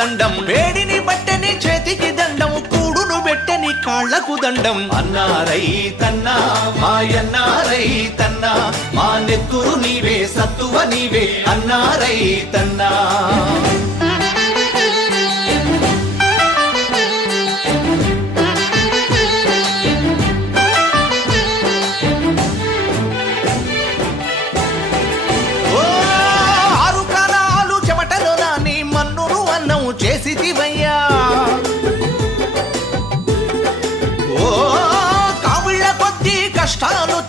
దండం. వేడిని బట్టని చేతికి దండం. కూడును పెట్టని కాళ్ళకు దండం. అన్నారై తన్నా మాయన్నారై తన్నా మా నెత్తురు నీవే సత్తువ నీవే అన్నారై తన్నా.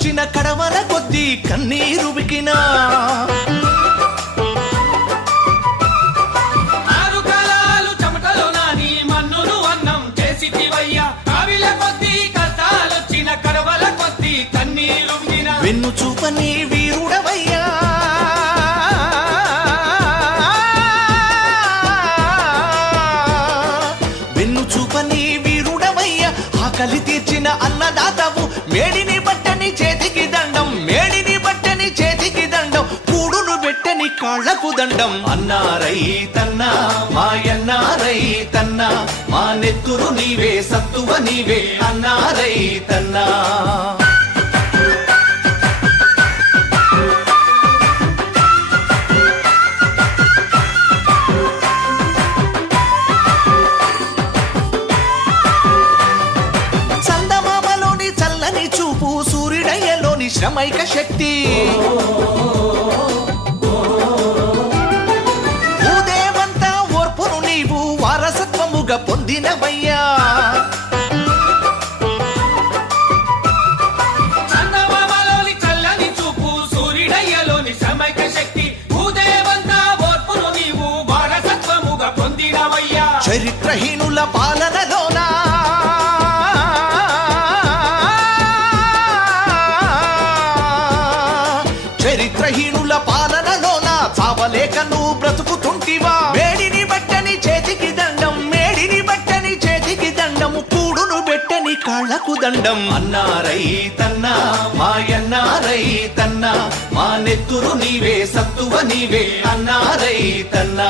కష్టాలొచ్చిన కడవల కొద్దీ కన్నీరు బికినా ఆరు అన్నం వెన్ను చూపని వీరుడవయ్యా. వెన్ను చూపని వీరుడవయ్యా. ఆకలి తీర్చిన అన్నదాతవు మేడిని కాళ్ళకు దండం. అన్నా రైతన్నా మాయన్నా రైతన్నా మా నెత్తురు నీవే సత్తువ నీవే అన్నా రైతన్నా చందమామలోని చల్లని చూపు సూర్యుడయ్యలోని శ్రమైక శక్తి. వారసత్వముగా పొందినవయ్యా. చరిత్రహీనుల పాలనలోనా పెట్టని దండం. అన్నారై రైతన్నా మాయన్నారై రైతన్నా మా నెత్తురు నీవే సత్తువ నీవే అన్నా రైతన్నా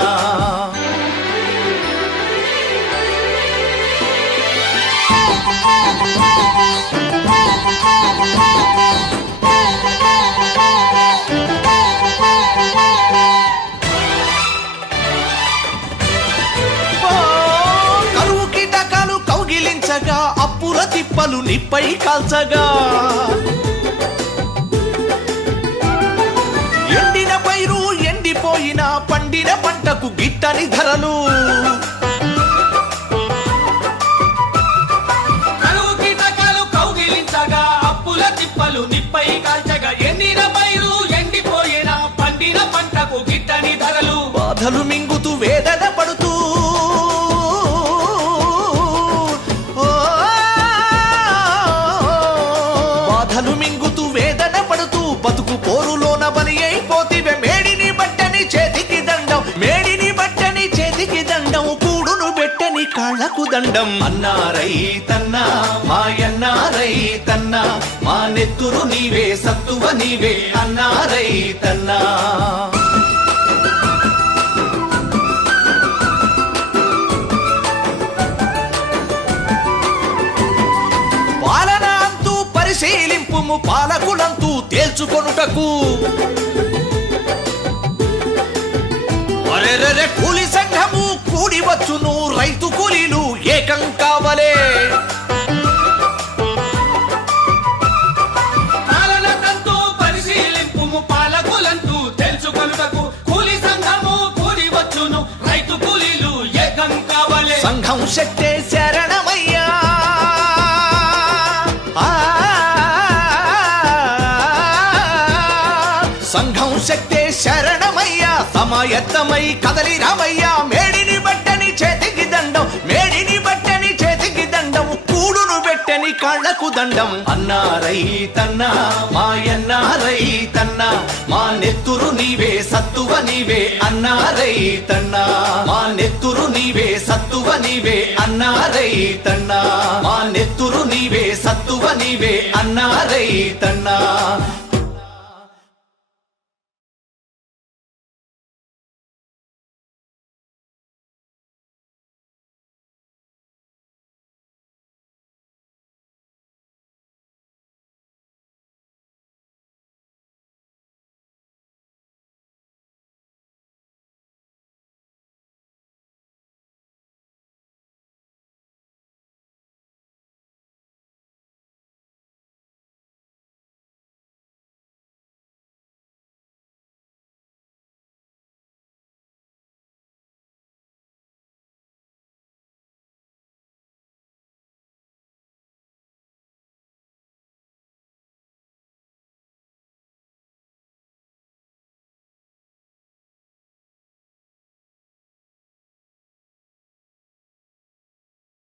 అప్పుల తిప్పలు నిప్పై కాల్చగా. ఎండిన పైరు ఎండిపోయిన పండిన పంటకు గిట్టని ధరలు. చేతికి కూడును పెట్టని కాళ్ళకు దండం. అన్నారై తన్నా మాయన్నా రైతన్నా మా నెత్తురు నీవే సత్తువ నీవే అన్నారై తన్నా. పాలన అంతూ పరిశీలింపుము పాలకులంతూ తేల్చుకొనుటకు. కూడి వచ్చును రైతు కూలీలు ఏకం కావలే రైతు ఏకం కావలే సంఘం శక్తే శరణమయ్యా సంఘం శక్తే శరణమయ్యా సమయత్తమై కదలి రామయ్యా పెట్టని కాళ్ళకు దండం. అన్నారై తన్నా మాయన్నారై తన్నా మా నెత్తురు నీవే సత్తువ నీవే అన్నారై తన్నా. మా నెత్తురు నీవే సత్తువ నీవే అన్నారై తన్నా. మా నెత్తురు నీవే సత్తువ నీవే అన్నారై తన్నా.